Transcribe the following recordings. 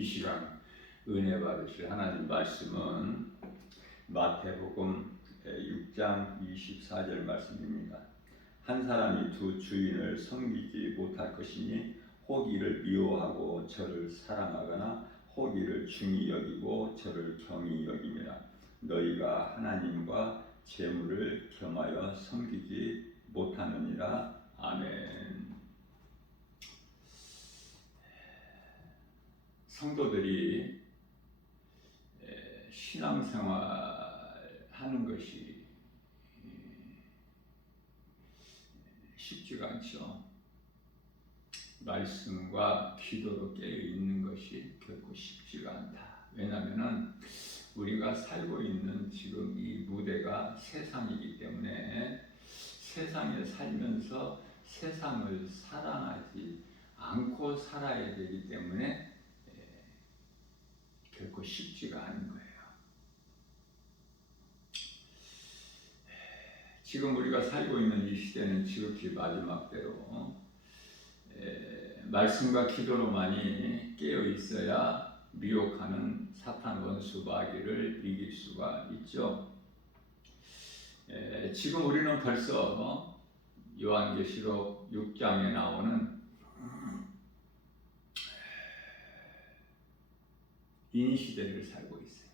이 시간 은혜 받으실 하나님 말씀은 마태복음 6장 24절 말씀입니다. 한 사람이 두 주인을 섬기지 못할 것이니 혹 이를 미워하고 저를 사랑하거나 혹 이를 중히 여기고 저를 경히 여김이라. 너희가 하나님과 재물을 겸하여 섬기지 못하느니라. 아멘. 성도들이 신앙생활 하는 것이 쉽지가 않죠. 말씀과 기도로 깨어있는 것이 결코 쉽지가 않다. 왜냐하면 우리가 살고 있는 지금 이 무대가 세상이기 때문에 세상에 살면서 세상을 사랑하지 않고 살아야 되기 때문에 결코 쉽지가 않은 거예요. 지금 우리가 살고 있는 이 시대는 지극히 마지막 때로 말씀과 기도로만이 깨어 있어야 미혹하는 사탄 원수 마귀를 이길 수가 있죠. 지금 우리는 벌써 요한계시록 6장에 나오는 인시대를 살고 있어요.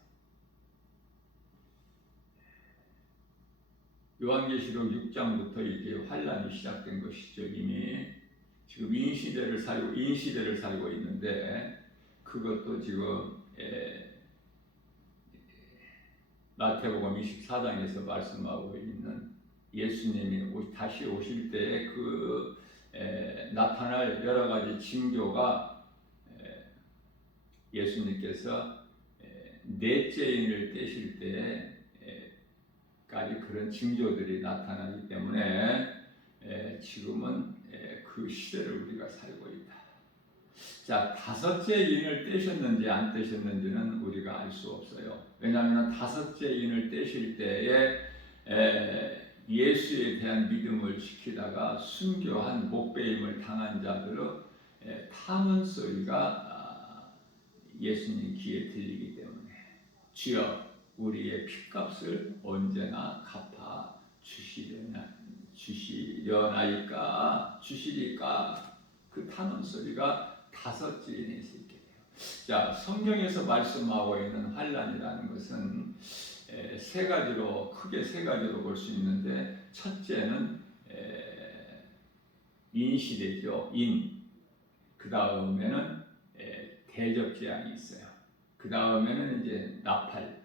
요한계시록 6장부터 이게 환란이 시작된 것이죠. 이미 지금 인시대를 살고 있는데 그것도 지금 마태복음 24장에서 말씀하고 있는 예수님이 다시 오실 때에 나타날 여러 가지 징조가 예수님께서 넷째 인을 떼실 때까지 그런 징조들이 나타나기 때문에 지금은 그 시대를 우리가 살고 있다. 자, 다섯째 인을 떼셨는지 안 떼셨는지는 우리가 알 수 없어요. 왜냐하면 다섯째 인을 떼실 때에 예수에 대한 믿음을 지키다가 순교한 목배임을 당한 자들의 탐은 소리가 예수님 귀에 들리기 때문에 주여 우리의 핏값을 언제나 갚아 주시리까 그 타는 소리가 다섯째 인에 있게 돼요. 자, 성경에서 말씀하고 있는 환란이라는 것은 크게 세 가지로 볼 수 있는데 첫째는 인시대죠. 그 다음에는 대적 재앙이 있어요. 그 다음에는 이제 나팔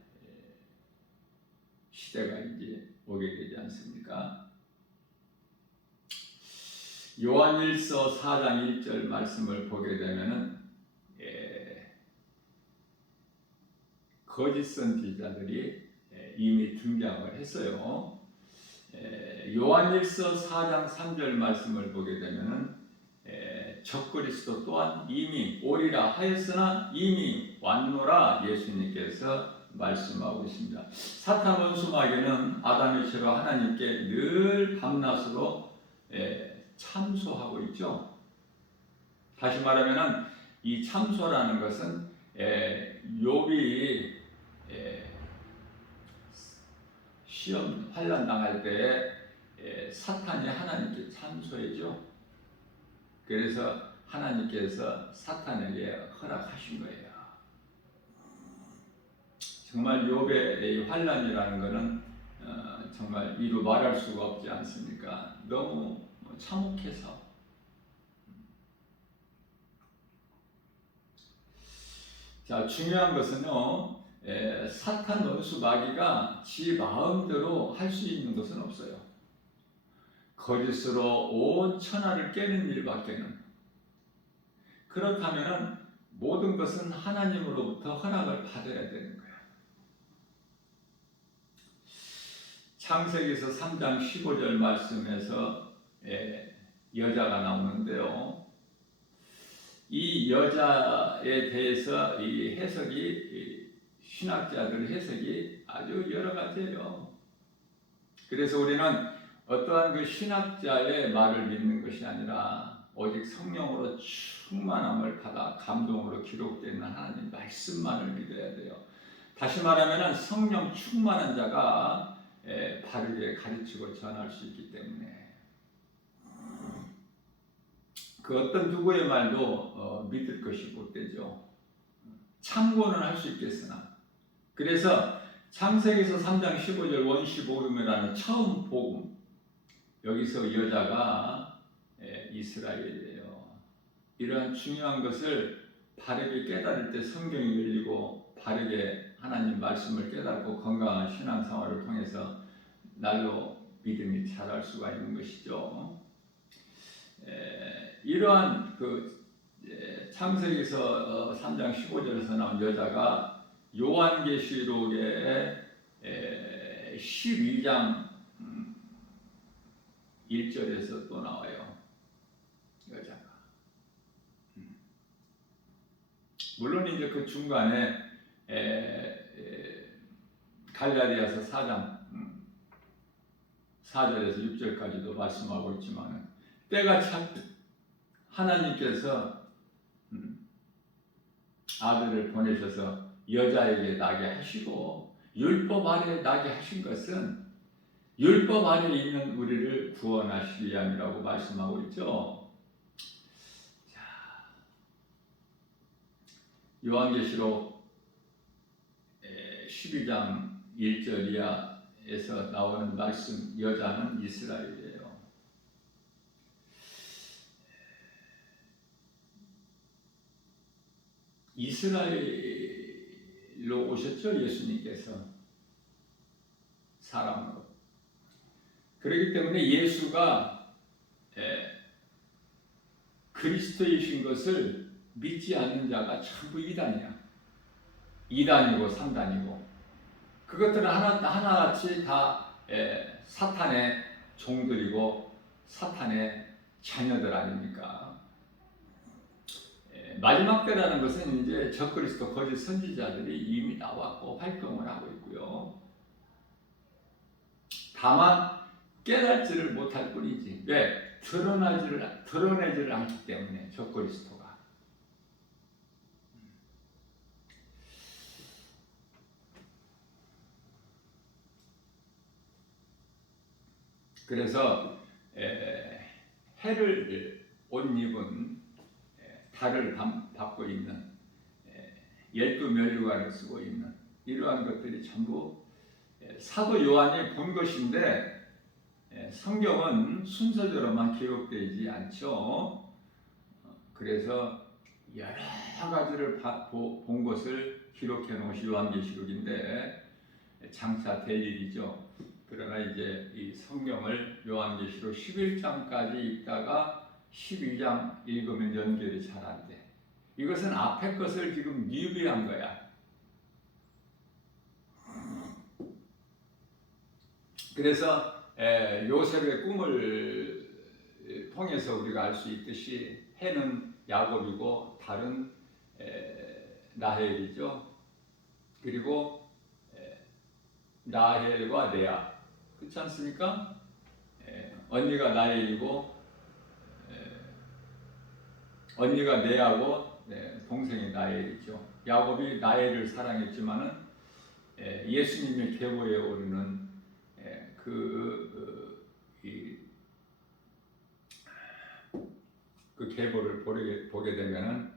시대가 이제 오게 되지 않습니까? 요한일서 4장 1절 말씀을 보게 되면은 거짓 선지자들이 이미 등장을 했어요. 요한일서 4장 3절 말씀을 보게 되면은 적그리스도 또한 이미 오리라 하였으나 이미 왔노라 예수님께서 말씀하고 있습니다. 사탄 원수 마귀는 아담의 죄로 하나님께 늘 밤낮으로 참소하고 있죠. 다시 말하면 이 참소라는 것은 욥이 시험 환난 당할 때 사탄이 하나님께 참소했죠. 그래서 하나님께서 사탄에게 허락하신 거예요. 정말 욥의 환난이라는 것은 정말 이루 말할 수가 없지 않습니까? 너무 참혹해서. 자, 중요한 것은요, 사탄 원수 마귀가 지 마음대로 할 수 있는 것은 없어요. 거짓으로 온 천하를 깨는 일밖에는. 그렇다면 모든 것은 하나님으로부터 허락을 받아야 되는 거예요. 창세기에서 3장 15절 말씀에서 여자가 나오는데요. 이 여자에 대해서 이 해석이 신학자들 해석이 아주 여러 가지예요. 그래서 우리는 어떠한 그 신학자의 말을 믿는 것이 아니라 오직 성령으로 충만함을 받아 감동으로 기록되는 하나님 말씀만을 믿어야 돼요. 다시 말하면 성령 충만한 자가 바르게 가르치고 전할 수 있기 때문에 그 어떤 누구의 말도 믿을 것이 못 되죠. 참고는 할 수 있겠으나. 그래서 창세기서 3장 15절 원시복음이라는 처음 복음, 여기서 여자가 이스라엘이에요. 이러한 중요한 것을 바르게 깨달을 때 성경이 열리고 바르게 하나님 말씀을 깨닫고 건강한 신앙생활을 통해서 날로 믿음이 자랄 수가 있는 것이죠. 이러한 그 창세기서 3장 15절에서 나온 여자가 요한계시록의 12장 1절에서 또 나와요. 여자가. 물론 이제 그 중간에 갈라디아서 4장 4절에서 6절까지도 말씀하고 있지만 때가 참 하나님께서 아들을 보내셔서 여자에게 나게 하시고 율법 아래 나게 하신 것은 율법 아래 있는 우리를 구원하시기 위함이라고 말씀하고 있죠. 자, 요한계시록 12장 1절 이하에서 나오는 말씀, 여자는 이스라엘이에요. 이스라엘로 오셨죠, 예수님께서 사람으로. 그렇기 때문에 예수가 그리스도이신 것을 믿지 않는 자가 전부 이단이야. 2단이고 3단이고 그것들은 하나같이 다 사탄의 종들이고 사탄의 자녀들 아닙니까? 마지막 때라는 것은 이제 적그리스도 거짓 선지자들이 이미 나왔고 활동을 하고 있고요. 다만 깨닫지를 못할 뿐이지. 왜? 드러내지를 않기 때문에 적그리스도가. 그래서 해를 옷 입은 달을 받고 있는 12면류관을 쓰고 있는 이러한 것들이 전부 사도 요한이 본 것인데 성경은 순서대로만 기록되지 않죠. 그래서 여러 가지를 본 것을 기록해 놓은 요한계시록인데 장차 될 일이죠. 그러나 이제 이 성경을 요한계시록 11장까지 읽다가 12장 읽으면 연결이 잘 안 돼. 이것은 앞에 것을 지금 리뷰한 거야. 그래서 요셉의 꿈을 통해서 우리가 알 수 있듯이 해는 야곱이고 달은 라헬이죠. 그리고 라헬과 레아, 그렇지 않습니까? 언니가 라헬이고 언니가 레아고 동생이 라헬이죠. 야곱이 라헬을 사랑했지만은 예수님의 계보에 오르는 그 계보를 보게 되면은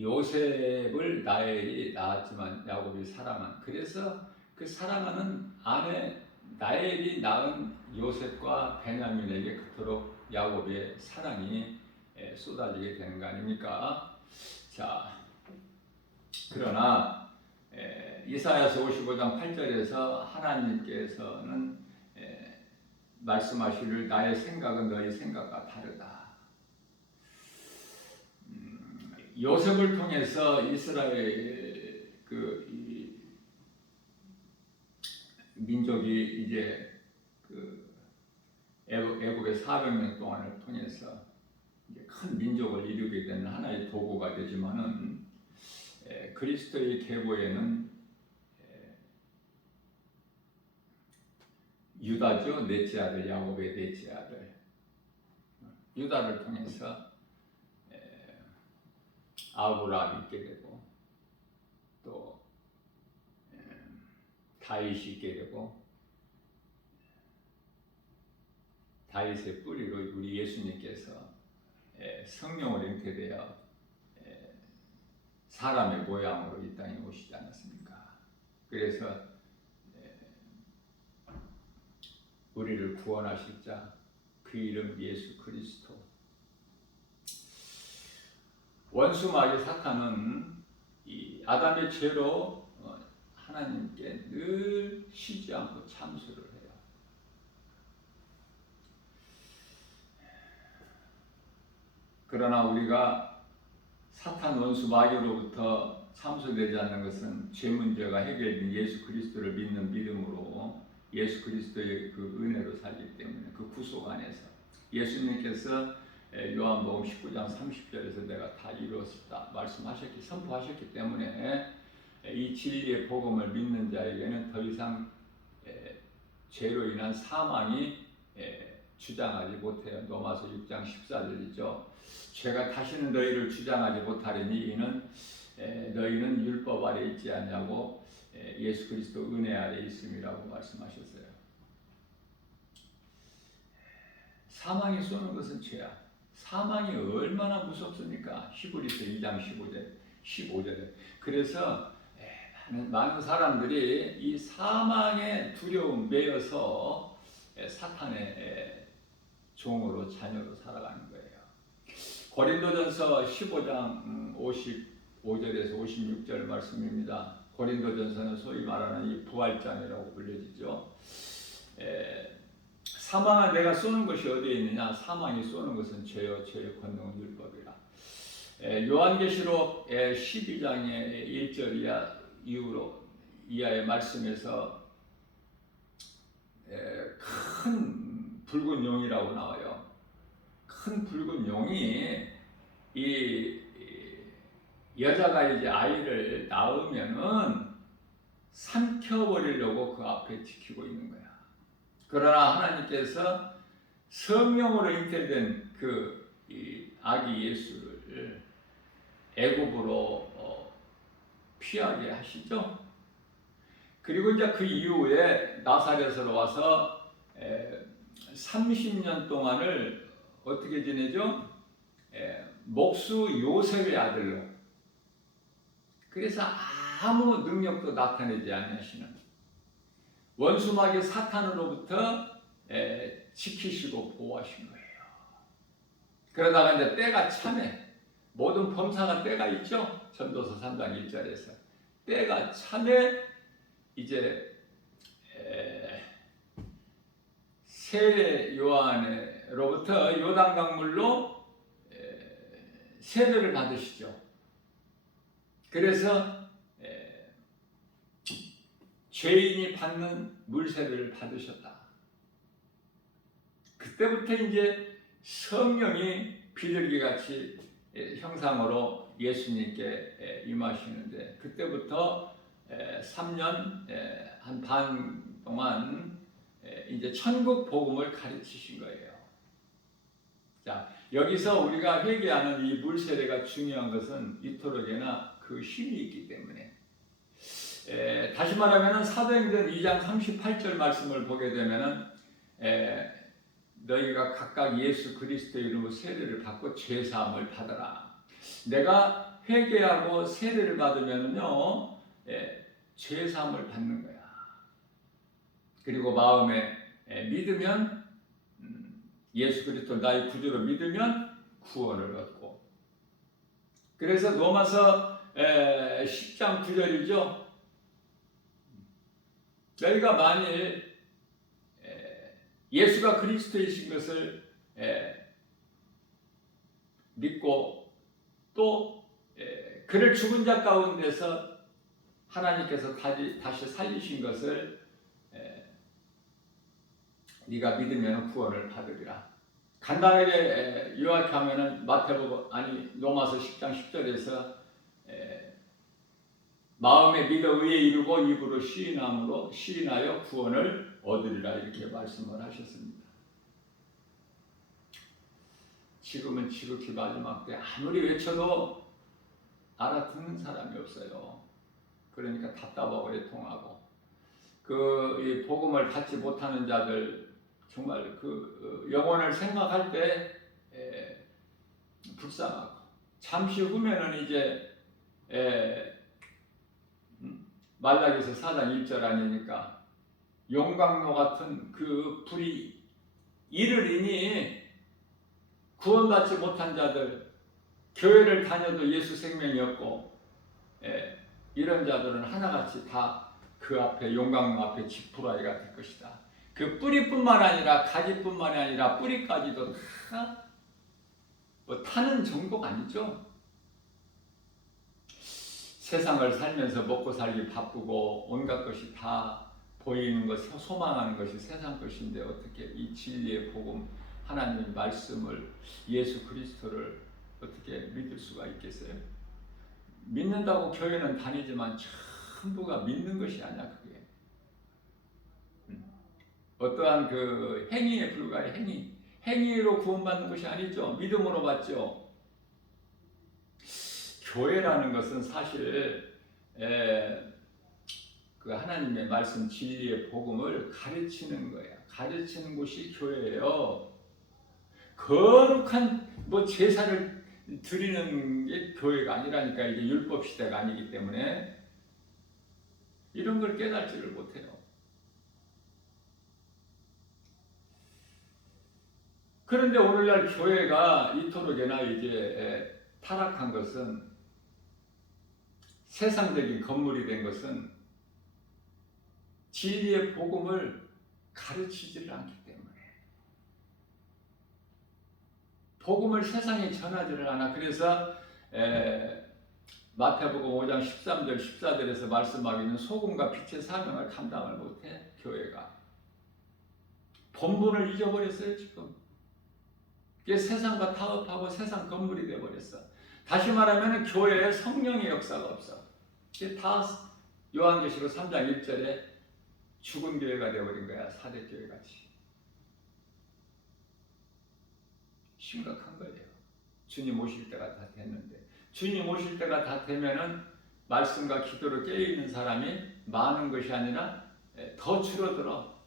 요셉을 라헬이 낳았지만 야곱이 사랑한, 그래서 그 사랑하는 아내 라헬이 낳은 요셉과 베냐민에게 그토록 야곱의 사랑이 쏟아지게 되는 거 아닙니까? 자, 그러나 이사야서 55장 8절에서 하나님께서는 말씀하시기를 나의 생각은 너희 생각과 다르다. 요셉을 통해서 이스라엘 민족이 이제 애굽의 400년 동안을 통해서 이제 큰 민족을 이루게 되는 하나의 도구가 되지만은 그리스도의 계보에는 유다죠, 넷째 아들 야곱의 넷째 아들. 유다를 통해서 아브라함이 있게 되고 또 다윗이 있게 되고 다윗의 뿌리로 우리 예수님께서 성령으로 잉태되어 사람의 모양으로 이 땅에 오시지 않았습니까? 그래서 우리를 구원하실 자, 그 이름 예수 그리스도. 원수 마귀 사탄은 이 아담의 죄로 하나님께 늘 쉬지 않고 참수를 해요. 그러나 우리가 사탄 원수 마귀로부터 참수되지 않는 것은 죄 문제가 해결된 예수 그리스도를 믿는 믿음으로 예수 그리스도의 그 은혜로 살기 때문에 그 구속 안에서 예수님께서 요한복음 19장 30절에서 내가 다 이루었다 말씀하셨기 선포하셨기 때문에 이 진리의 복음을 믿는 자에게는 더 이상 죄로 인한 사망이 주장하지 못해요. 로마서 6장 14절이죠. 죄가 다시는 너희를 주장하지 못하리니 이는 너희는 율법 아래 있지 않냐고 예수 그리스도 은혜 아래 있음이라고 말씀하셨어요. 사망이 쏘는 것은 죄야. 사망이 얼마나 무섭습니까? 히브리서 2장 15절에. 그래서 많은 사람들이 이 사망의 두려움 매여서 사탄의 종으로 자녀로 살아가는 거예요. 고린도전서 15장 55절에서 56절 말씀입니다. 고린도전서는 소위 말하는 이 부활장이라고 불려지죠. 사망은 내가 쏘는 것이 어디에 있느냐? 사망이 쏘는 것은 죄요, 죄의 권능은 율법이라. 요한계시록 12장의 1절 이하의 말씀에서 큰 붉은 용이라고 나와요. 큰 붉은 용이 이 여자가 이제 아이를 낳으면은 삼켜버리려고 그 앞에 지키고 있는 거야. 그러나 하나님께서 성령으로 잉태된 그 아기 예수를 애굽으로 피하게 하시죠. 그리고 이제 그 이후에 나사렛으로 와서 30년 동안을 어떻게 지내죠? 목수 요셉의 아들로. 그래서 아무 능력도 나타내지 않으시는 원수 마귀 사탄으로부터 지키시고 보호하신 거예요. 그러다가 이제 때가 차매, 모든 범사가 때가 있죠. 전도서 3장 1절에서 때가 차매 이제 세례 요한으로부터 요단강물로 세례를 받으시죠. 그래서 죄인이 받는 물세례를 받으셨다. 그때부터 이제 성령이 비둘기같이 형상으로 예수님께 임하시는데 그때부터 3년 한 반 동안 이제 천국 복음을 가르치신 거예요. 자, 여기서 우리가 회개하는 이 물세례가 중요한 것은 이토록에나 그 힘이 있기 때문에 다시 말하면 사도행전 2장 38절 말씀을 보게 되면은 너희가 각각 예수 그리스도의 이름으로 세례를 받고 죄 사함을 받아라. 내가 회개하고 세례를 받으면요 죄 사함을 받는 거야. 그리고 마음에 믿으면 예수 그리스도 나의 구주로 믿으면 구원을 얻고. 그래서 로마서 10장 9절이죠. 너희가 만일 예수가 그리스도이신 것을 믿고 또 그를 죽은 자 가운데서 하나님께서 다시 살리신 것을 네가 믿으면 구원을 받으리라. 간단하게 요약하면은 로마서 10장 10절에서 마음에 믿어 의에 이르고 입으로 시인하여 구원을 얻으리라 이렇게 말씀을 하셨습니다. 지금은 지극히 마지막 때 아무리 외쳐도 알아듣는 사람이 없어요. 그러니까 답답하고 애통하고 이 복음을 받지 못하는 자들 정말 영혼을 생각할 때 불쌍하고 잠시 후면은 이제 말라기서 4장 1절 아니니까 용광로 같은 그 불이 이르리니 구원받지 못한 자들, 교회를 다녀도 예수 생명이 없고 이런 자들은 하나같이 다 그 앞에 용광로 앞에 지푸라기가 될 것이다. 그 뿌리뿐만 아니라 가지뿐만 아니라 뿌리까지도 다 타는 정도가 아니죠. 세상을 살면서 먹고 살기 바쁘고 온갖 것이 다 보이는 것, 소망하는 것이 세상 것인데 어떻게 이 진리의 복음, 하나님의 말씀을, 예수 그리스도를 어떻게 믿을 수가 있겠어요? 믿는다고 교회는 다니지만 전부가 믿는 것이 아니야. 그게 어떠한 그 행위에 불과해. 행위로 구원받는 것이 아니죠. 믿음으로 받죠. 교회라는 것은 사실 그 하나님의 말씀 진리의 복음을 가르치는 거야. 가르치는 곳이 교회예요. 거룩한 제사를 드리는 게 교회가 아니라니까. 이게 율법 시대가 아니기 때문에 이런 걸 깨닫지를 못해요. 그런데 오늘날 교회가 이토록이나 이제 타락한 것은, 세상적인 건물이 된 것은 진리의 복음을 가르치지를 않기 때문에, 복음을 세상에 전하지를 않아. 그래서 마태복음 5장 13절 14절에서 말씀하기는 소금과 빛의 사명을 감당을 못해. 교회가 본분을 잊어버렸어요. 지금 이게 세상과 타협하고 세상 건물이 되어버렸어. 다시 말하면 교회에 성령의 역사가 없어. 이게 다 요한계시록 3장 1절에 죽은 교회가 되어버린 거야. 사대 교회같이. 심각한 거예요. 주님 오실 때가 다 됐는데, 주님 오실 때가 다 되면은 말씀과 기도로 깨어있는 사람이 많은 것이 아니라 더 줄어들어.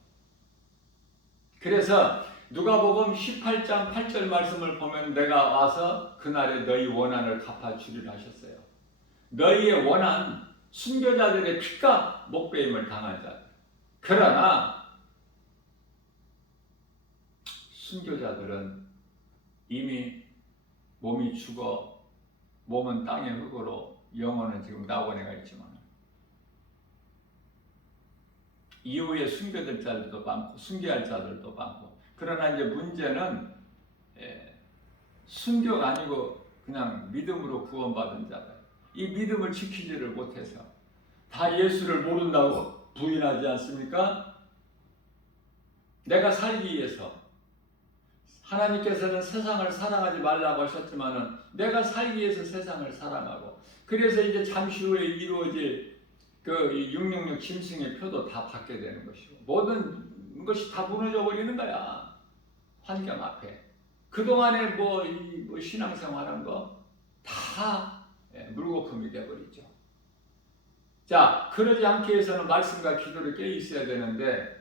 그래서 누가복음 18장 8절 말씀을 보면 내가 와서 그날에 너희 원한을 갚아주리라 하셨어요. 너희의 원한, 순교자들의 피가 목배임을 당한 자. 그러나 순교자들은 이미 몸이 죽어 몸은 땅의 흙으로 영혼은 지금 낙원에 가 있지만 이후에 순교될 자들도 많고 순교할 자들도 많고, 그러나 이제 문제는 순교가 아니고 그냥 믿음으로 구원받은 자들, 이 믿음을 지키지를 못해서 다 예수를 모른다고 부인하지 않습니까? 내가 살기 위해서, 하나님께서는 세상을 사랑하지 말라고 하셨지만은 내가 살기 위해서 세상을 사랑하고, 그래서 이제 잠시 후에 이루어질 그 666 짐승의 표도 다 받게 되는 것이고, 모든 것이 다 무너져 버리는 거야. 환경 앞에. 그동안에 신앙생활한 거 다 물거품이 되어버리죠. 자, 그러지 않기 위해서는 말씀과 기도를 깨어 있어야 되는데,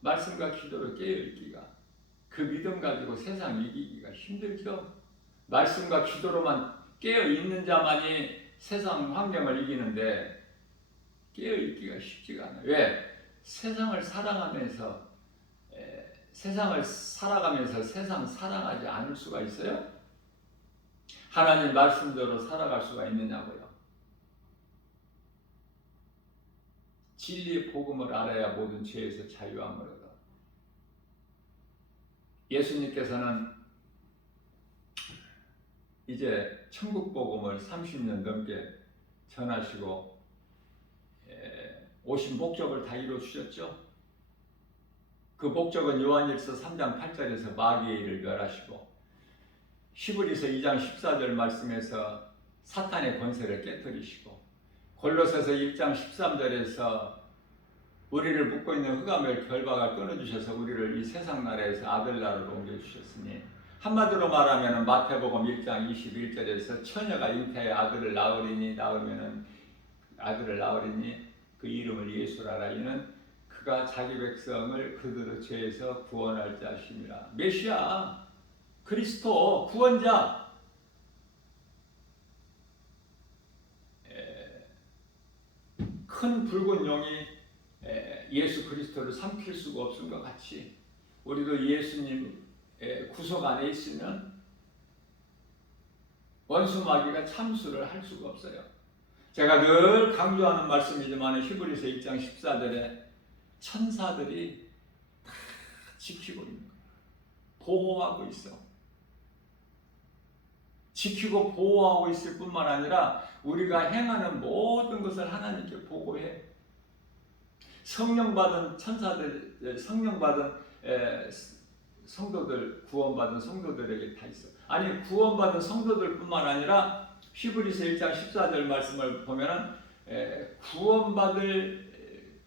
말씀과 기도를 깨어 있기가, 그 믿음 가지고 세상 이기기가 힘들죠. 말씀과 기도로만 깨어 있는 자만이 세상 환경을 이기는데 깨어 있기가 쉽지가 않아요. 왜? 세상을 사랑하면서 세상을 살아가면서 세상 사랑하지 않을 수가 있어요? 하나님 말씀대로 살아갈 수가 있느냐고요. 진리의 복음을 알아야 모든 죄에서 자유함을 얻어. 예수님께서는 이제 천국 복음을 30년 넘게 전하시고 오신 목적을 다 이루어 주셨죠. 그 목적은 요한일서 3장 8절에서 마귀의 일을 멸하시고, 히브리서 2장 14절 말씀에서 사탄의 권세를 깨뜨리시고, 골로새서 1장 13절에서 우리를 묶고 있는 흑암의 결박을 끊어주셔서 우리를 이 세상 나라에서 아들 나라로 옮겨주셨으니, 한마디로 말하면 마태복음 1장 21절에서 처녀가 잉태의 아들을 낳으리니 그 이름을 예수라라. 이는 그가 자기 백성을 그들의 죄에서 구원할 자심이라. 메시아, 그리스도, 구원자. 큰 붉은 용이 예수 그리스도를 삼킬 수가 없은 것 같이 우리도 예수님 구속 안에 있으면 원수 마귀가 참수를 할 수가 없어요. 제가 늘 강조하는 말씀이지만 히브리서 1장 14절에 천사들이 다 지키고 있는 거예요. 보호하고 있어. 지키고 보호하고 있을 뿐만 아니라 우리가 행하는 모든 것을 하나님께 보고해. 성령 받은 천사들, 성령 받은 성도들, 구원받은 성도들에게 다 있어. 아니, 구원받은 성도들 뿐만 아니라 히브리서 1장 14절 말씀을 보면은 구원받을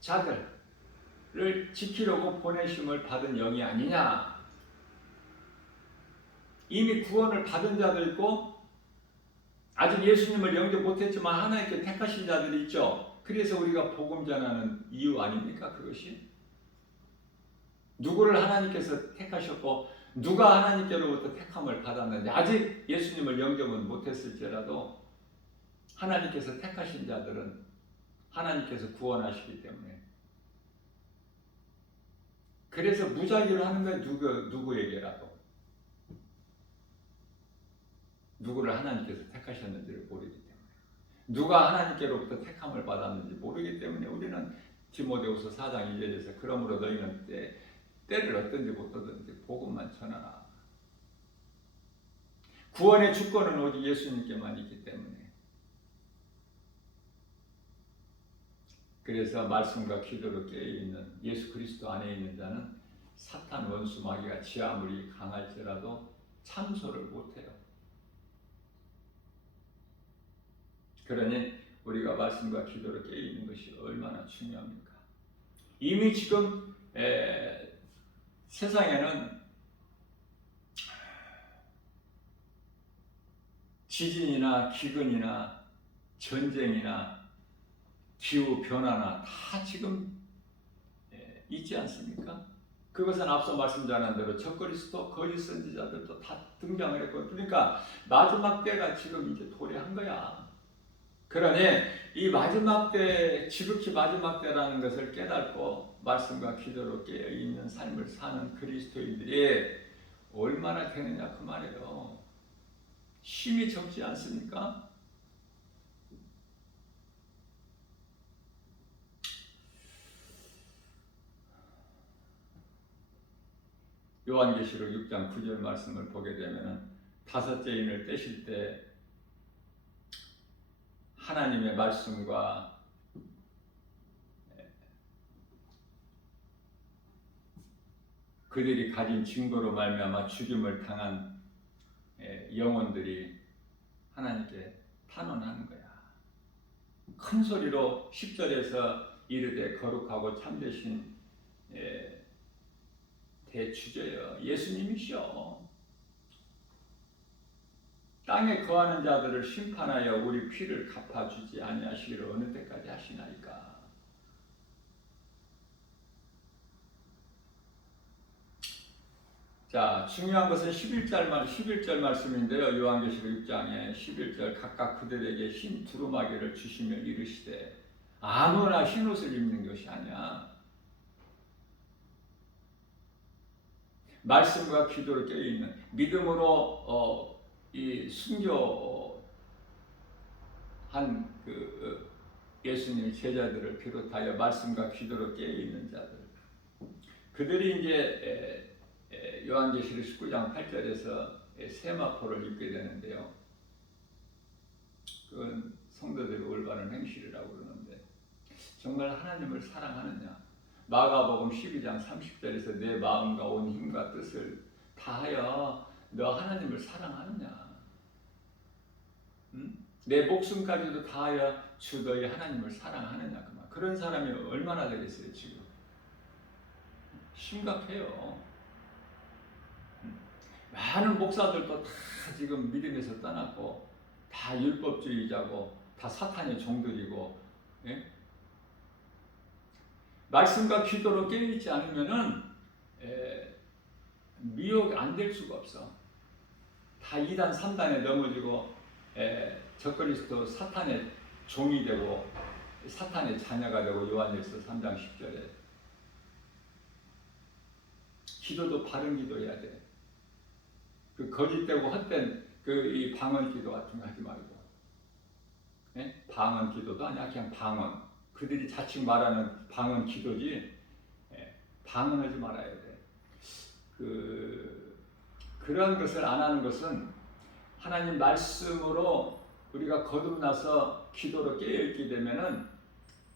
자들을 지키려고 보내심을 받은 영이 아니냐. 이미 구원을 받은 자도 있고 아직 예수님을 영접 못했지만 하나님께 택하신 자들이 있죠. 그래서 우리가 복음 전하는 이유 아닙니까? 그것이 누구를 하나님께서 택하셨고 누가 하나님께로부터 택함을 받았는지 아직 예수님을 영접은 못했을지라도 하나님께서 택하신 자들은 하나님께서 구원하시기 때문에 그래서 무작위로 하는 거예요. 누구에게라도 누구를 하나님께서 택하셨는지를 모르기 때문에 누가 하나님께로부터 택함을 받았는지 모르기 때문에 우리는 디모데후서 4장 2절에서 그러므로 너희는 때를 어떤지 못 얻든지 복음만 전하라. 구원의 주권은 오직 예수님께만 있기 때문에 그래서 말씀과 기도로 깨어있는 예수 그리스도 안에 있는 자는 사탄 원수 마귀가 지 아무리 강할지라도 참소를 못해요. 그러니 우리가 말씀과 기도로 깨어있는 것이 얼마나 중요합니까? 이미 지금 세상에는 지진이나 기근이나 전쟁이나 기후 변화나 다 지금 있지 않습니까? 그것은 앞서 말씀드린 대로 적그리스도 거짓 선지자들도 다 등장을 했고 그러니까 마지막 때가 지금 이제 도래한 거야. 그러니 이 마지막 때, 지극히 마지막 때라는 것을 깨닫고 말씀과 기도로 깨어있는 삶을 사는 그리스도인들이 얼마나 되느냐 그 말이에요. 힘이 적지 않습니까? 요한계시록 6장 9절 말씀을 보게 되면 다섯째 인을 떼실 때 하나님의 말씀과 그들이 가진 증거로 말미암아 죽임을 당한 영혼들이 하나님께 탄원하는 거야. 큰 소리로 10절에서 이르되 거룩하고 참되신 대주제여 예수님이시여 땅에 거하는 자들을 심판하여 우리 피를 갚아주지 아니하시기를 어느 때까지 하시나이까. 자, 중요한 것은 11절 말씀인데요. 요한계시록 6장에 11절 각각 그들에게 흰 두루마기를 주시며 이르시되 아무나 흰 옷을 입는 것이 아니야. 말씀과 기도로 깨어있는 믿음으로 이 순교한 그 예수님 제자들을 비롯하여 말씀과 기도로 깨어있는 자들 그들이 이제 요한계시록 19장 8절에서 세마포를 입게 되는데요. 그건 성도들의 올바른 행실이라고 그러는데 정말 하나님을 사랑하느냐? 마가복음 12장 30절에서 내 마음과 온 힘과 뜻을 다하여 너 하나님을 사랑하느냐? 내 목숨까지도 다하여 주 너희 하나님을 사랑하느냐? 그런 사람이 얼마나 되겠어요 지금? 심각해요. 많은 목사들도 다 지금 믿음에서 떠났고 다 율법주의자고 다 사탄의 종들이고, 예? 말씀과 기도로 깨어있지 않으면은 미혹 안 될 수가 없어. 다 2단 3단에 넘어지고 적그리스도 사탄의 종이 되고 사탄의 자녀가 되고, 요한일서 3장 10절에 기도도 바른 기도해야 돼. 그 거짓되고 헛된 이 방언 기도 같은 거 하지 말고, 예? 방언 기도도 아니야. 그냥 방언. 그들이 자칭 말하는 방언 기도지, 방언하지 말아야 돼. 그런 것을 안 하는 것은 하나님 말씀으로 우리가 거듭나서 기도로 깨어있게 되면은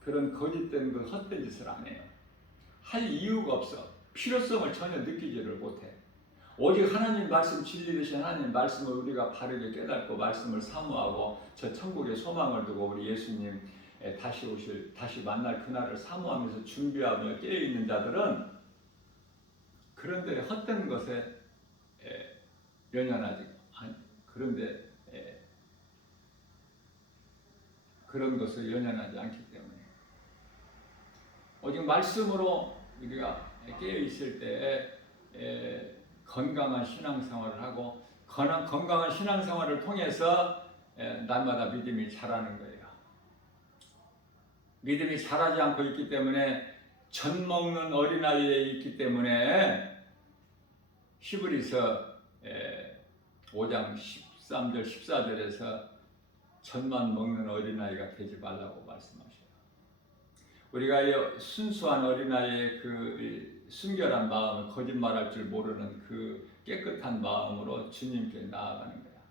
그런 거짓된 그 헛된 짓을 안 해요. 할 이유가 없어. 필요성을 전혀 느끼지를 못해. 오직 하나님 말씀, 진리 되신 하나님 말씀을 우리가 바르게 깨닫고 말씀을 사모하고 저 천국의 소망을 두고 우리 예수님 다시 만날 그날을 사모하면서 준비하며 깨어있는 자들은 그런데 헛된 것에 연연하지, 그런데 그런 것을 연연하지 않기 때문에 오직 말씀으로 우리가 깨어있을 때 건강한 신앙생활을 하고 건강한 신앙생활을 통해서 날마다 믿음이 자라는 거예요. 믿음이 자라지 않고 있기 때문에 젖 먹는 어린아이에 있기 때문에 히브리서 5장 13절 14절에서 젖만 먹는 어린아이가 되지 말라고 말씀하셔요. 우리가 순수한 어린아이의 그 순결한 마음을, 거짓말할 줄 모르는 그 깨끗한 마음으로 주님께 나아가는 거야.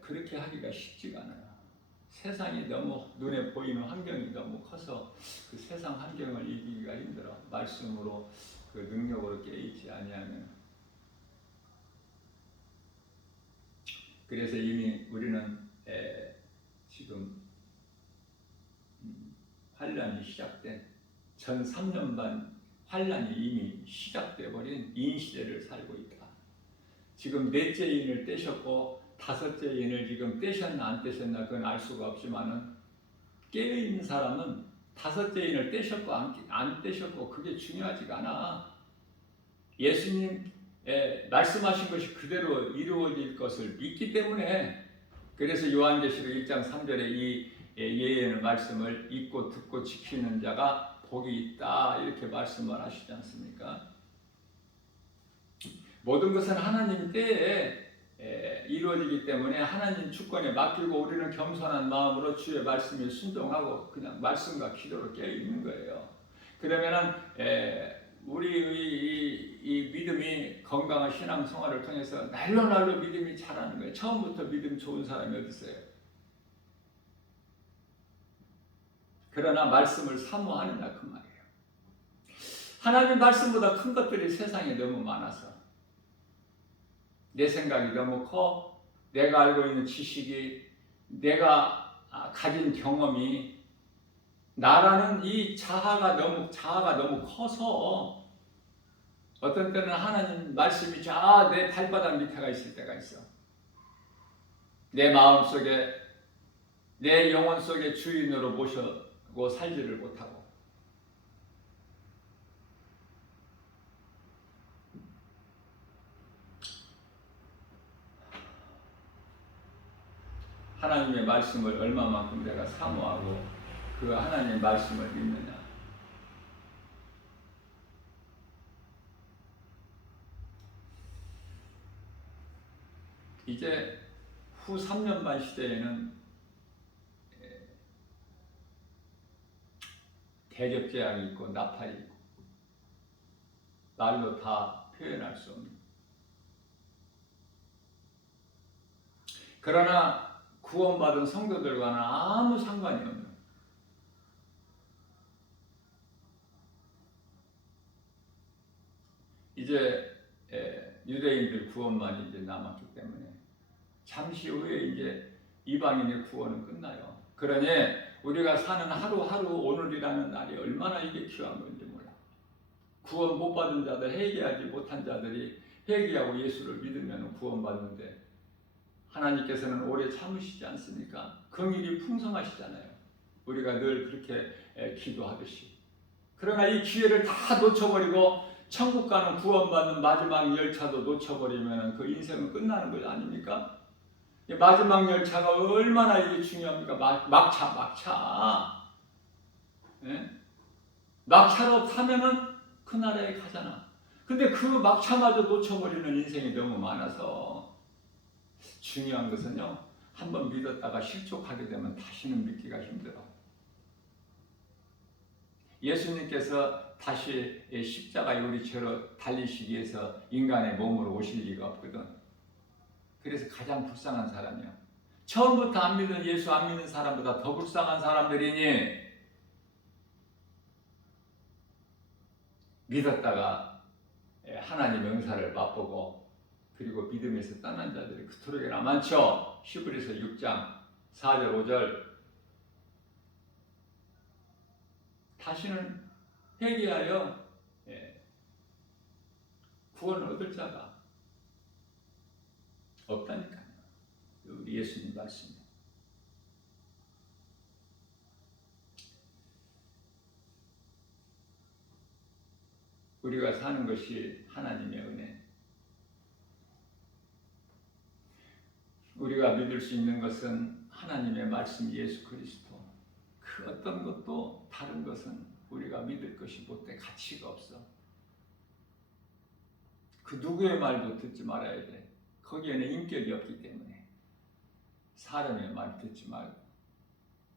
그렇게 하기가 쉽지가 않아요. 세상이 너무 눈에 보이는 환경이 너무 커서 그 세상 환경을 이기기가 힘들어. 말씀으로 그 능력으로 깨있지 아니하면. 그래서 이미 우리는 지금 환란이 시작된 전 3년 반 환란이 이미 시작돼 버린 인시대를 살고 있다. 지금 넷째 인을 떼셨고 다섯째 인을 지금 떼셨나 안 떼셨나 그건 알 수가 없지만은 깨어있는 사람은 다섯째 인을 떼셨고 안 떼셨고 그게 중요하지가 않아. 예수님 말씀하신 것이 그대로 이루어질 것을 믿기 때문에. 그래서 요한계시록 1장 3절에 이 예언의 말씀을 읽고 듣고 지키는 자가 복이 있다 이렇게 말씀을 하시지 않습니까? 모든 것은 하나님 때에 이루어지기 때문에 하나님 주권에 맡기고 우리는 겸손한 마음으로 주의 말씀에 순종하고 그냥 말씀과 기도로 깨어있는 거예요. 그러면은 우리의 이 믿음이 건강한 신앙생활을 통해서 날로 믿음이 자라는 거예요. 처음부터 믿음 좋은 사람이 어디 있어요? 그러나 말씀을 사모하느냐 그 말이에요. 하나님 말씀보다 큰 것들이 세상에 너무 많아서 내 생각이 너무 커, 내가 알고 있는 지식이, 내가 가진 경험이, 나라는 이 자아가 너무 커서 어떤 때는 하나님 말씀이 내 발바닥 밑에가 있을 때가 있어. 내 마음 속에, 내 영혼 속에 주인으로 모셔고 살지를 못하고. 하나님의 말씀을 얼마만큼 내가 사모하고 그 하나님의 말씀을 믿느냐. 이제 후 3년 반 시대에는 대접재앙이 있고 나팔이 있고 말로 다 표현할 수 없는. 그러나 구원받은 성도들과는 아무 상관이 없는. 이제 유대인들 구원만 이제 남았기 때문에 잠시 후에 이제 이방인의 구원은 끝나요. 그러니 우리가 사는 하루하루 오늘이라는 날이 얼마나 이게 귀한 건지 몰라. 구원 못 받은 자들, 회개하지 못한 자들이 회개하고 예수를 믿으면 구원받는데 하나님께서는 오래 참으시지 않습니까? 긍휼이 풍성하시잖아요. 우리가 늘 그렇게 기도하듯이. 그러나 이 기회를 다 놓쳐버리고 천국 가는 구원받는 마지막 열차도 놓쳐버리면 그 인생은 끝나는 것 아닙니까? 마지막 열차가 얼마나 이게 중요합니까? 막차. 예? 막차로 타면은 그 나라에 가잖아. 근데 그 막차마저 놓쳐버리는 인생이 너무 많아서 중요한 것은요, 한번 믿었다가 실족하게 되면 다시는 믿기가 힘들어. 예수님께서 다시 십자가에 우리 죄로 달리시기 위해서 인간의 몸으로 오실 리가 없거든. 그래서 가장 불쌍한 사람이야. 처음부터 안 믿은 예수 안 믿는 사람보다 더 불쌍한 사람들이니 믿었다가 하나님의 은사를 맛보고 그리고 믿음에서 떠난 자들이 그토록이나 많죠. 히브리서 6장 4절 5절 다시는 회개하여 구원을 얻을 자가 없다니까요. 우리 예수님 말씀. 우리가 사는 것이 하나님의 은혜. 우리가 믿을 수 있는 것은 하나님의 말씀 예수 그리스도. 그 어떤 것도 다른 것은 우리가 믿을 것이 못돼 가치가 없어. 그 누구의 말도 듣지 말아야 돼. 거기에는 인격이 없기 때문에. 사람의 말 듣지 말고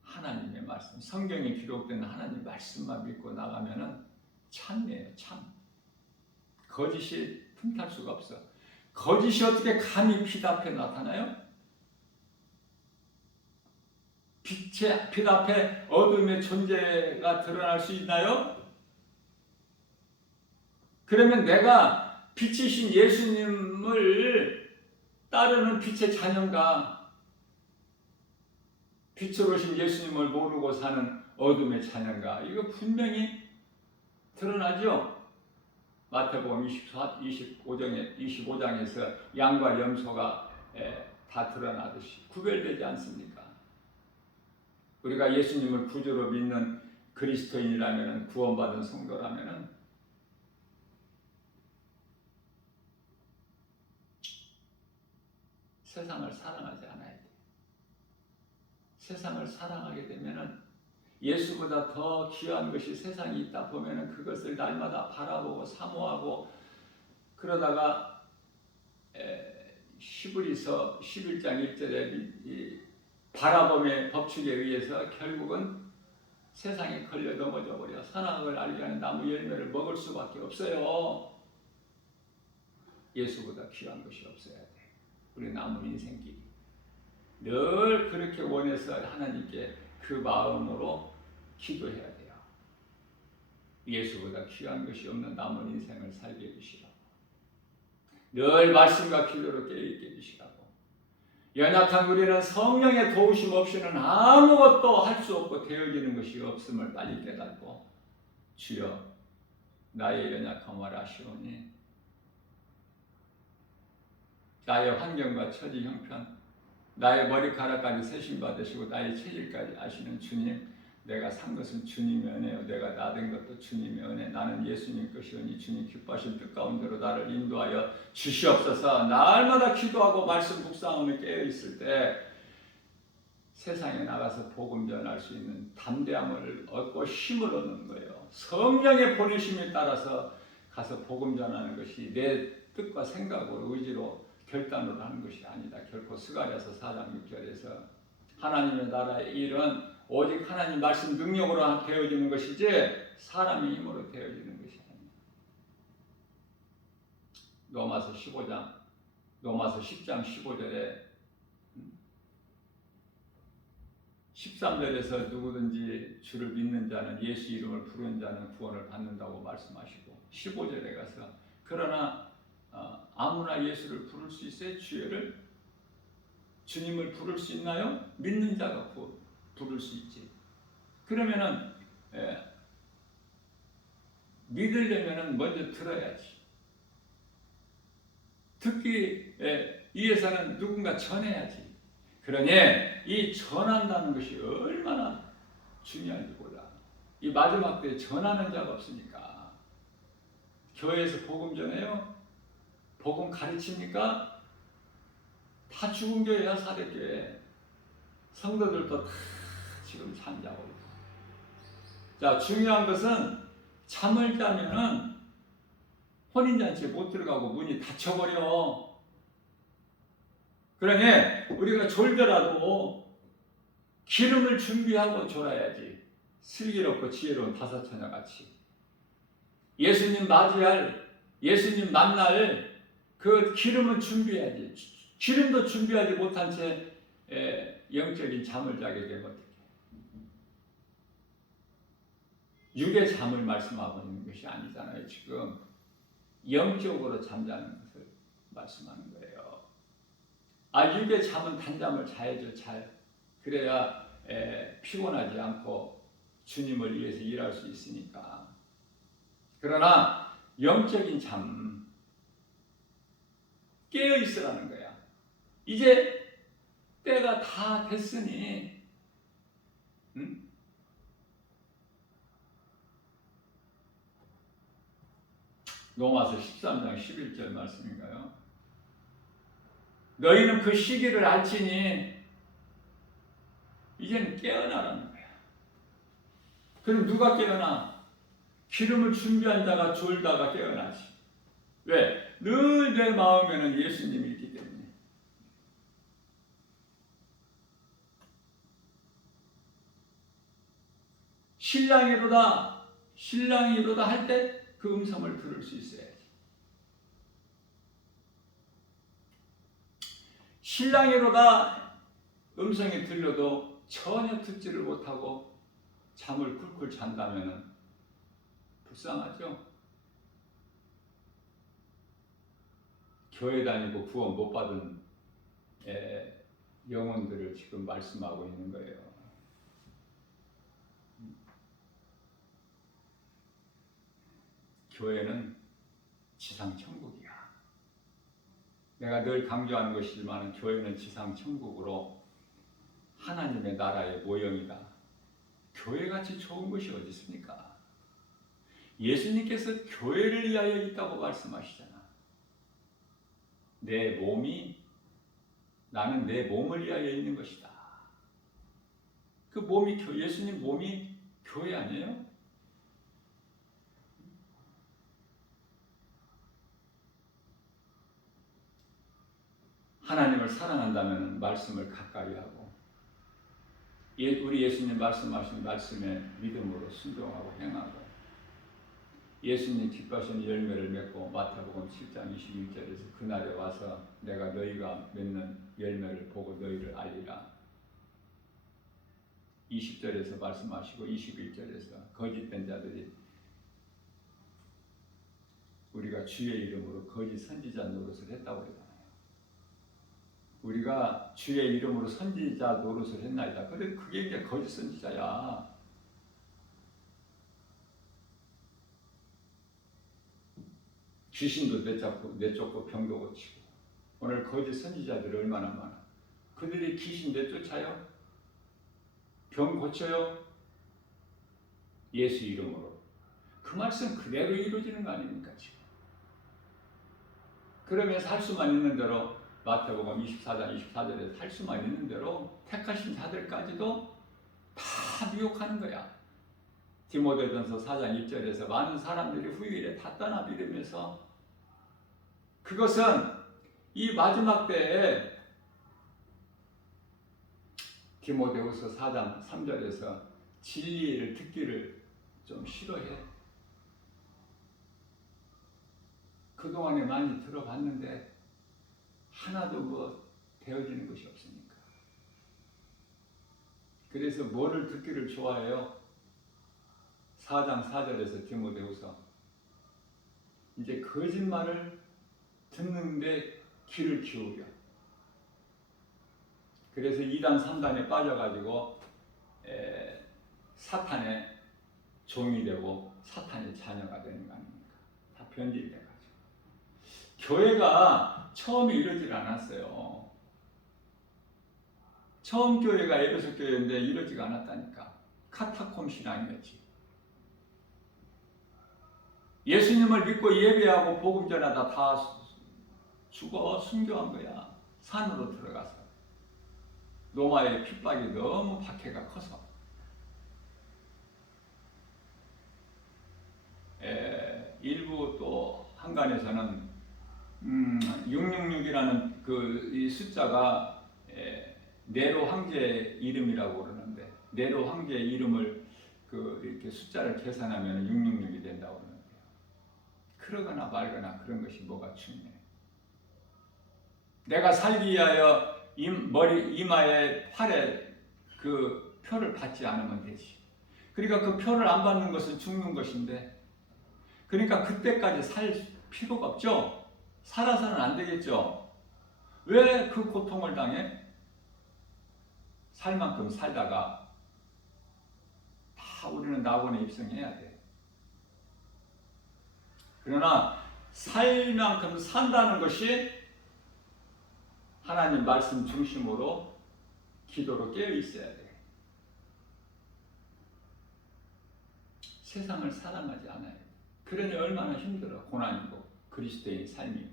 하나님의 말씀, 성경에 기록된 하나님 말씀만 믿고 나가면은 참이에요, 참. 거짓이 틈탈 수가 없어. 거짓이 어떻게 감히 빛 앞에 나타나요? 빛 앞에 어둠의 존재가 드러날 수 있나요? 그러면 내가 빛이신 예수님을 따르는 빛의 자녀인가? 빛으로 오신 예수님을 모르고 사는 어둠의 자녀인가? 이거 분명히 드러나죠? 마태복음 25장에서 양과 염소가 다 드러나듯이 구별되지 않습니까? 우리가 예수님을 구주로 믿는 그리스도인이라면, 구원받은 성도라면 세상을 사랑하지 않아야 돼. 세상을 사랑하게 되면 예수보다 더 귀한 것이 세상에 있다 보면 그것을 날마다 바라보고 사모하고 그러다가 히브리서 11장 1절에 바라봄의 법칙에 의해서 결국은 세상에 걸려 넘어져 버려. 선악을 알게 하는 나무 열매를 먹을 수밖에 없어요. 예수보다 귀한 것이 없어야 돼. 우리 남은 인생길이 늘 그렇게 원해서 하나님께 그 마음으로 기도해야 돼요. 예수보다 귀한 것이 없는 남은 인생을 살게 해주시라고. 늘 말씀과 기도로 깨어있게 해주시라고. 연약한 우리는 성령의 도우심 없이는 아무것도 할 수 없고 되어지는 것이 없음을 빨리 깨닫고, 주여 나의 연약함을 아시오니 나의 환경과 처지 형편, 나의 머리카락까지 세심받으시고 나의 체질까지 아시는 주님, 내가 산 것은 주님의 은혜요, 내가 나된 것도 주님의 은혜, 나는 예수님 것이오니 주님 기뻐하신 뜻 가운데로 나를 인도하여 주시옵소서. 날마다 기도하고 말씀 묵상하며 깨어있을 때 세상에 나가서 복음 전할 수 있는 담대함을 얻고 힘을 얻는 거예요. 성령의 보내심에 따라서 가서 복음 전하는 것이 내 뜻과 생각으로 의지로 결단으로 하는 것이 아니다. 결코 스가랴서 4장 6절에서 하나님의 나라의 일은 오직 하나님 말씀 능력으로 되어지는 것이지 사람의 힘으로 되어지는 것이 아닙니다. 로마서 10장 15절에 13절에서 누구든지 주를 믿는 자는 예수 이름을 부르는 자는 구원을 받는다고 말씀하시고 15절에 가서 그러나 아무나 예수를 부를 수 있어요? 주님을 부를 수 있나요? 믿는 자가 부를 수 있지. 그러면은 믿으려면 먼저 들어야지. 듣기 위해서는 누군가 전해야지. 그러니 이 전한다는 것이 얼마나 중요한지 몰라. 이 마지막 때에 전하는 자가 없으니까. 교회에서 복음 전해요? 복음 가르칩니까? 다 죽은 교회야, 사대교회. 성도들도 다 지금 잠자고 있어. 자, 중요한 것은 잠을 자면은 혼인잔치에 못 들어가고 문이 닫혀버려. 그러니 우리가 졸더라도 기름을 준비하고 졸아야지. 슬기롭고 지혜로운 다섯 처녀같이. 예수님 맞이할, 예수님 만날 그 기름은 준비해야지. 기름도 준비하지 못한 채 영적인 잠을 자게 되면 어떡해. 육의 잠을 말씀하고 있는 것이 아니잖아요. 지금 영적으로 잠자는 것을 말씀하는 거예요. 육의 잠은 단잠을 자야죠. 잘. 그래야 피곤하지 않고 주님을 위해서 일할 수 있으니까. 그러나 영적인 잠, 깨어 있으라는 거야. 이제 때가 다 됐으니, 로마서 13장 11절 말씀인가요? 너희는 그 시기를 알지니 이제는 깨어나라는 거야. 그럼 누가 깨어나? 기름을 준비한 자가 졸다가 깨어나지. 왜? 늘 내 마음에는 예수님이 있기 때문에. 신랑이로다, 신랑이로다 할 때 그 음성을 들을 수 있어야지. 신랑이로다 음성이 들려도 전혀 듣지를 못하고 잠을 쿨쿨 잔다면 불쌍하죠? 교회 다니고 구원 못 받은 영혼들을 지금 말씀하고 있는 거예요. 교회는 지상 천국이야. 내가 늘 강조하는 것이지만 교회는 지상 천국으로 하나님의 나라의 모형이다. 교회같이 좋은 것이 어디 있습니까? 예수님께서 교회를 위하여 있다고 말씀하시잖아. 내 몸이, 나는 내 몸을 위하여 있는 것이다. 그 몸이, 예수님 몸이 교회 아니에요? 하나님을 사랑한다면 말씀을 가까이 하고, 우리 예수님 말씀하신 말씀에 믿음으로 순종하고 행하고, 예수님 기뻐하시는 열매를 맺고, 마태복음 7장 21절에서 그날에 와서 내가 너희가 맺는 열매를 보고 너희를 알리라. 20절에서 말씀하시고 21절에서 거짓된 자들이 우리가 주의 이름으로 거짓 선지자 노릇을 했다고 그러잖아요. 우리가 주의 이름으로 선지자 노릇을 했나이다. 근데 그게 이제 거짓 선지자야. 귀신도 내쫓고 병도 고치고. 오늘 거짓 선지자들이 얼마나 많아. 그들이 귀신 내쫓아요? 병 고쳐요? 예수 이름으로. 그 말씀 그대로 이루어지는 거 아닙니까 지금? 그러면서 할 수만 있는 대로 마태복음 24장 24절에서 할 수만 있는 대로 택하신 자들까지도 다 미혹하는 거야. 디모데전서 4장 1절에서 많은 사람들이 후일에 다 떠나 믿으면서, 그것은 이 마지막 때에 디모데후서 4장 3절에서 진리를 듣기를 좀 싫어해. 그동안에 많이 들어봤는데 하나도 뭐 되어지는 것이 없으니까. 그래서 뭐를 듣기를 좋아해요? 4장 4절에서 디모데후서, 이제 거짓말을 듣는데 귀를 기울여. 그래서 2단 3단에 빠져가지고 사탄의 종이 되고 사탄의 자녀가 되는 거 아닙니까? 다 변질돼가지고. 교회가 처음에 이러질 않았어요. 처음 교회가 에베소 교회인데 이러지가 않았다니까. 카타콤 신앙이었지. 예수님을 믿고 예배하고 복음 전하다 다 죽어 순교한 거야. 산으로 들어가서. 로마의 핍박이 너무 박해가 커서. 일부 또 한간에서는 666이라는 이 숫자가 네로 황제의 이름이라고 그러는데, 네로 황제의 이름을 이렇게 숫자를 계산하면 666이 된다고 그러는데요. 그러거나 말거나 그런 것이 뭐가 중요해. 내가 살기 위하여 이마에 팔에 그 표를 받지 않으면 되지. 그러니까 그 표를 안 받는 것은 죽는 것인데, 그러니까 그때까지 살 필요가 없죠. 살아서는 안 되겠죠. 왜 그 고통을 당해? 살 만큼 살다가 다 우리는 낙원에 입성해야 돼. 그러나 살 만큼 산다는 것이 하나님 말씀 중심으로 기도로 깨어 있어야 돼. 세상을 사랑하지 않아요. 그러니 얼마나 힘들어. 고난이고 그리스도인 삶이.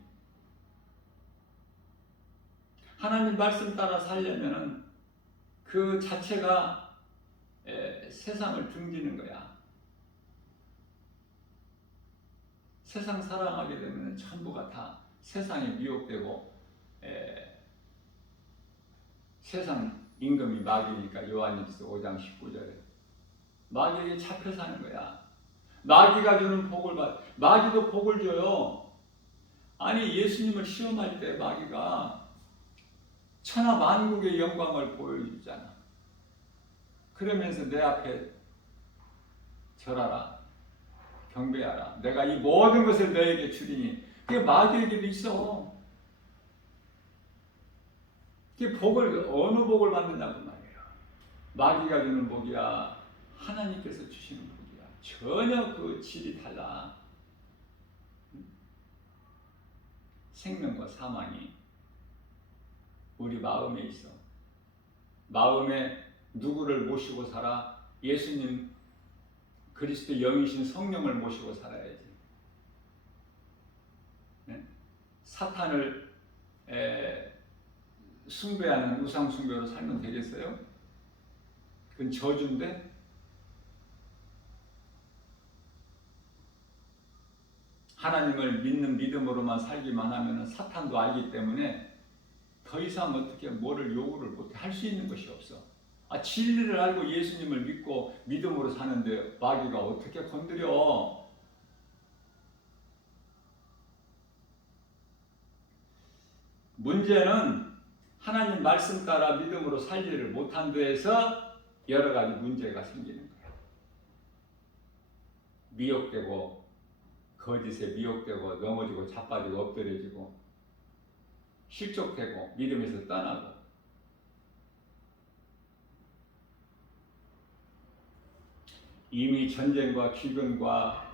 하나님 말씀 따라 살려면은 그 자체가 세상을 등지는 거야. 세상 사랑하게 되면 전부가 다 세상에 미혹되고 세상 임금이 마귀니까 요한일서 5장 19절에 마귀에게 잡혀 사는 거야. 마귀가 주는 복을 마귀도 복을 줘요. 아니 예수님을 시험할 때 마귀가 천하 만국의 영광을 보여주잖아. 그러면서 내 앞에 절하라, 경배하라. 내가 이 모든 것을 너에게 주리니. 그게 마귀에게도 있어. 그게 어느 복을 받느냐고 말이에요. 마귀가 주는 복이야, 하나님께서 주시는 복이야. 전혀 그 질이 달라. 생명과 사망이 우리 마음에 있어. 마음에 누구를 모시고 살아? 예수님 그리스도 영이신 성령을 모시고 살아야지. 네? 사탄을 숭배하는 우상 숭배로 살면 되겠어요? 그건 저주인데. 하나님을 믿는 믿음으로만 살기만 하면 사탄도 알기 때문에 더 이상 어떻게 뭐를 요구를 못해. 할 수 있는 것이 없어. 진리를 알고 예수님을 믿고 믿음으로 사는데 마귀가 어떻게 건드려. 문제는 하나님 말씀 따라 믿음으로 살지를 못한 데에서 여러 가지 문제가 생기는 거야. 미혹되고 거짓에 미혹되고 넘어지고 자빠지고 엎드려지고 실족되고 믿음에서 떠나고. 이미 전쟁과 기근과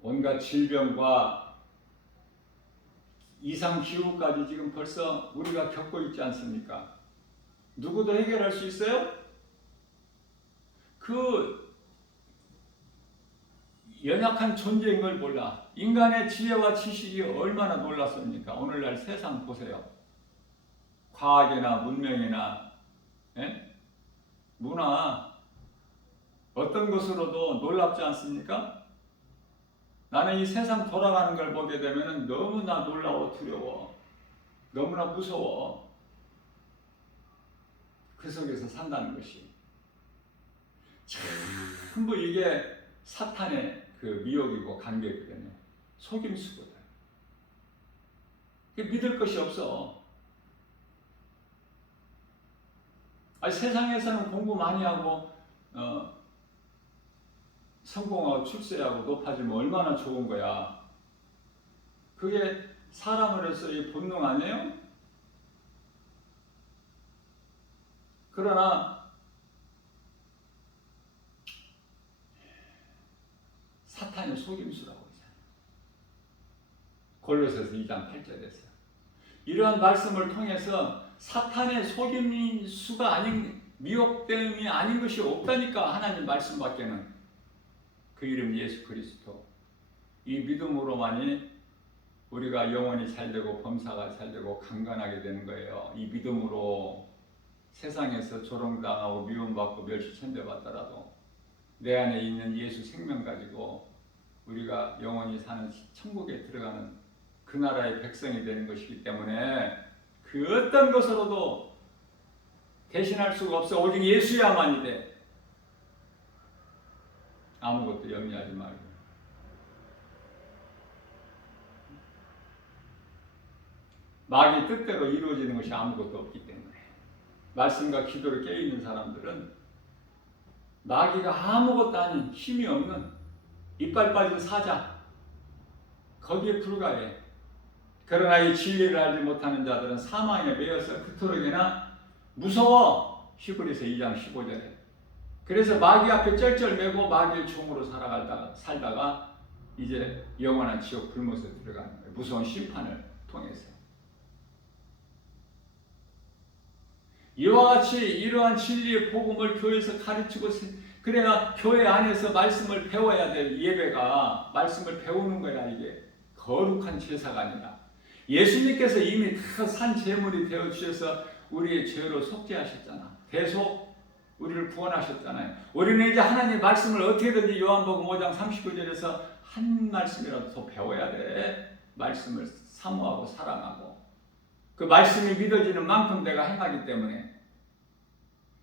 온갖 질병과 이상기후까지 지금 벌써 우리가 겪고 있지 않습니까? 누구도 해결할 수 있어요? 그 연약한 존재인 걸 몰라. 인간의 지혜와 지식이 얼마나 놀랐습니까? 오늘날 세상 보세요. 과학이나 문명이나 문화 어떤 것으로도 놀랍지 않습니까? 나는 이 세상 돌아가는 걸 보게 되면 너무나 놀라워 두려워. 너무나 무서워. 그 속에서 산다는 것이. 전부 이게 사탄의 그 미혹이고 관계거든요. 속임수거든. 믿을 것이 없어. 세상에서는 공부 많이 하고 성공하고 출세하고 높아지면 얼마나 좋은 거야. 그게 사람으로서의 본능 아니에요? 그러나 사탄의 속임수라고 했잖아요. 골로새서 2장 8절에서. 이러한 말씀을 통해서 사탄의 속임수가 아닌, 미혹됨이 아닌 것이 없다니까. 하나님 말씀밖에는. 그 이름 예수 그리스도. 이 믿음으로만이 우리가 영혼이 잘되고 범사가 잘되고 강건하게 되는 거예요. 이 믿음으로 세상에서 조롱당하고 미움받고 멸시천대받더라도 내 안에 있는 예수 생명 가지고 우리가 영원히 사는 천국에 들어가는 그 나라의 백성이 되는 것이기 때문에 그 어떤 것으로도 대신할 수가 없어. 오직 예수야만이 돼. 아무것도 염려하지 말고. 마귀 뜻대로 이루어지는 것이 아무것도 없기 때문에 말씀과 기도를 깨어있는 사람들은 마귀가 아무것도 아닌 힘이 없는 이빨 빠진 사자, 거기에 불과해. 그러나 이 진리를 알지 못하는 자들은 사망에 매여서 그토록이나 무서워. 히브리서 2장 15절에. 그래서 마귀 앞에 쩔쩔매고 마귀의 종으로 살다가 이제 영원한 지옥 불못에 들어가는 거예요. 무서운 심판을 통해서. 이와 같이 이러한 진리의 복음을 교회에서 가르치고, 그래야 교회 안에서 말씀을 배워야 될 예배가 말씀을 배우는 거야. 이게 거룩한 제사가 아니라 예수님께서 이미 다 산 제물이 되어 주셔서 우리의 죄로 속죄하셨잖아. 대속 우리를 구원하셨잖아요. 우리는 이제 하나님의 말씀을 어떻게든지 요한복음 5장 39절에서 한 말씀이라도 더 배워야 돼. 말씀을 사모하고 사랑하고 그 말씀이 믿어지는 만큼 내가 행하기 때문에.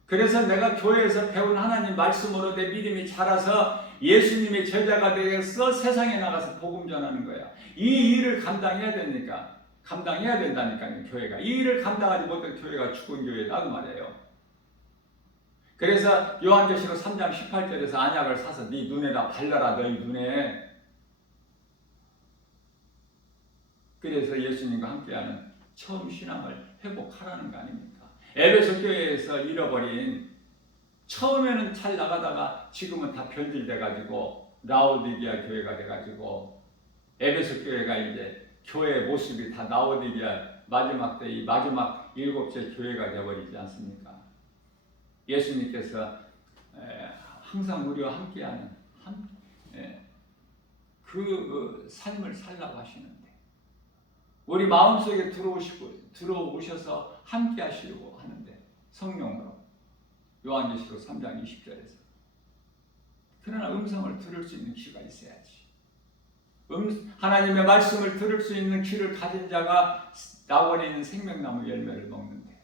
그래서 내가 교회에서 배운 하나님 말씀으로 내 믿음이 자라서 예수님의 제자가 되어서 세상에 나가서 복음 전하는 거야. 이 일을 감당해야 된다니까요. 교회가 이 일을 감당하지 못한 교회가 죽은 교회다 그 말이에요. 그래서 요한계시록 3장 18절에서 안약을 사서 네 눈에다 발라라. 너희 눈에. 그래서 예수님과 함께하는 처음 신앙을 회복하라는 거 아닙니까? 에베소 교회에서 잃어버린, 처음에는 잘 나가다가 지금은 다 변질돼가지고 라오디게아 교회가 돼가지고 에베소 교회가 이제 교회의 모습이 다 라오디게아 마지막 때 이 마지막 7째 교회가 되어버리지 않습니까? 예수님께서 항상 우리와 함께하는 그 삶을 살라고 하시는데 우리 마음속에 들어오셔서 함께 하시려고 하는데 성령으로 요한계시록 3장 20절에서. 그러나 음성을 들을 수 있는 귀가 있어야지. 하나님의 말씀을 들을 수 있는 귀를 가진 자가 나원에 있는 생명나무 열매를 먹는데,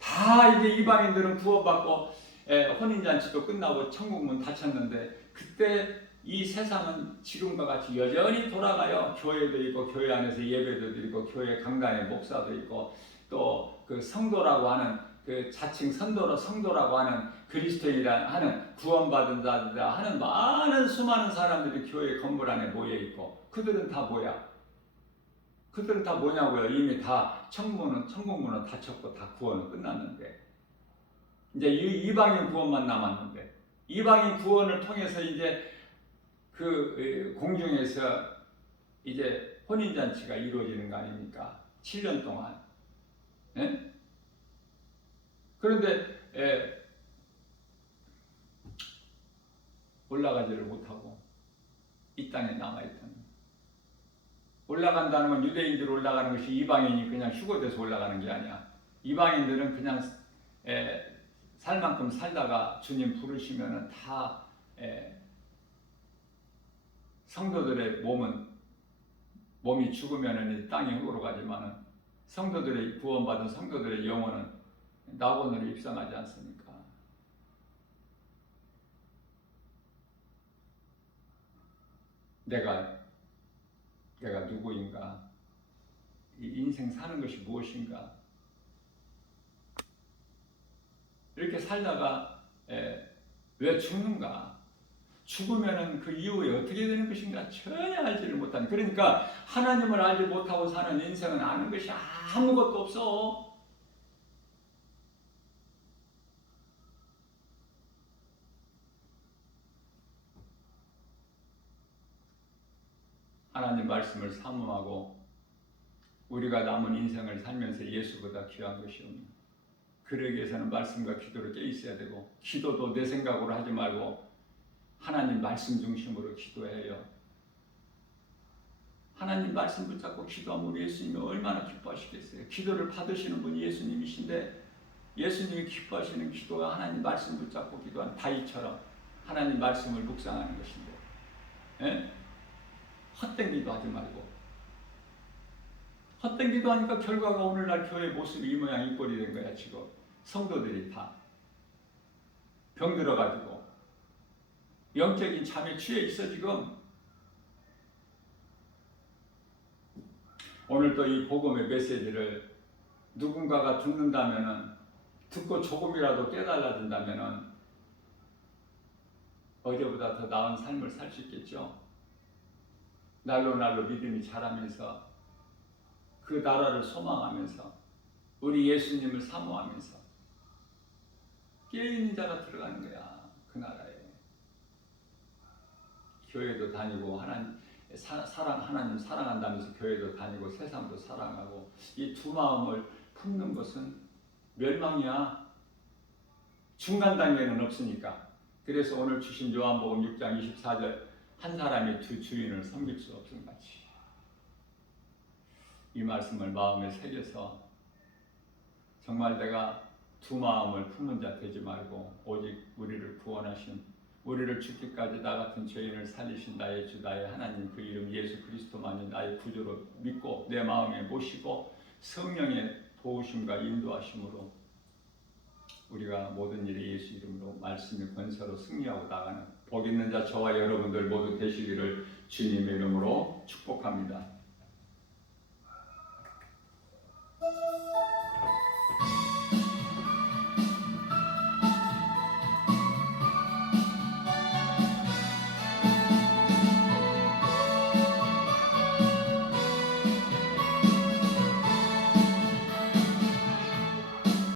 다 이제 이방인들은 구원받고 혼인잔치도 끝나고 천국문 닫혔는데, 그때 이 세상은 지금과 같이 여전히 돌아가요. 교회도 있고 교회 안에서 예배도 있고 교회 강단에 목사도 있고 또 그 성도라고 하는 그 자칭 성도라고 하는 그리스도인이라 하는 구원받은 자들이라 하는 많은 수많은 사람들이 교회 건물 안에 모여 있고, 그들은 다 뭐야? 그들은 다 뭐냐고요? 이미 다 천국문은 닫혔고 다 구원은 끝났는데 이제 이방인 구원만 남았는데, 이방인 구원을 통해서 이제 그 공중에서 이제 혼인잔치가 이루어지는 거 아닙니까? 7년 동안. 예? 그런데 올라가지를 못하고 이 땅에 남아있던, 올라간다는 건 유대인들 올라가는 것이 이방인이 그냥 휴거돼서 올라가는 게 아니야. 이방인들은 그냥 살 만큼 살다가 주님 부르시면은 다 성도들의 몸이 죽으면은 땅이 흙으로 가지만은 성도들의 구원받은 성도들의 영혼은 낙원으로 입성하지 않습니까? 내가 누구인가? 이 인생 사는 것이 무엇인가? 이렇게 살다가 왜 죽는가? 죽으면은 그 이후에 어떻게 되는 것인가 전혀 알지를 못하는. 그러니까 하나님을 알지 못하고 사는 인생은 아는 것이 아무것도 없어. 하나님 말씀을 사모하고 우리가 남은 인생을 살면서 예수보다 귀한 것이 없는, 그러기 위해서는 말씀과 기도로 깨 있어야 되고, 기도도 내 생각으로 하지 말고 하나님 말씀 중심으로 기도해요. 하나님 말씀 붙잡고 기도하면 우리 예수님이 얼마나 기뻐하시겠어요. 기도를 받으시는 분이 예수님이신데, 예수님이 기뻐하시는 기도가 하나님 말씀 붙잡고 기도한 다윗처럼 하나님 말씀을 묵상하는 것인데, 예? 헛된 기도하지 말고. 헛된 기도하니까 결과가 오늘날 교회 모습이 이 모양 이 꼴이 된 거야. 지금 성도들이 다 병들어가지고 영적인 잠에 취해 있어 지금. 오늘 또 이 복음의 메시지를 누군가가 듣는다면은, 듣고 조금이라도 깨달아진다면은 어제보다 더 나은 삶을 살 수 있겠죠. 날로 날로 믿음이 자라면서, 그 나라를 소망하면서, 우리 예수님을 사모하면서 깨어있는 자가 들어가는 거야. 그 나라에. 교회도 다니고 하나님 사랑한다면서 교회도 다니고 세상도 사랑하고, 이 두 마음을 품는 것은 멸망이야. 중간 단계는 없으니까. 그래서 오늘 주신 요한복음 6장 24절, 한 사람이 두 주인을 섬길 수 없음 같이, 이 말씀을 마음에 새겨서 정말 내가 두 마음을 품는 자 되지 말고, 오직 우리를 구원하신, 우리를 죽기까지 나 같은 죄인을 살리신 나의 주 나의 하나님, 그 이름 예수 그리스도만이 나의 구주로 믿고 내 마음에 모시고 성령의 도우심과 인도하심으로 우리가 모든 일에 예수 이름으로 말씀의 권세로 승리하고 나가는 복 있는 자 저와 여러분들 모두 되시기를 주님의 이름으로 축복합니다.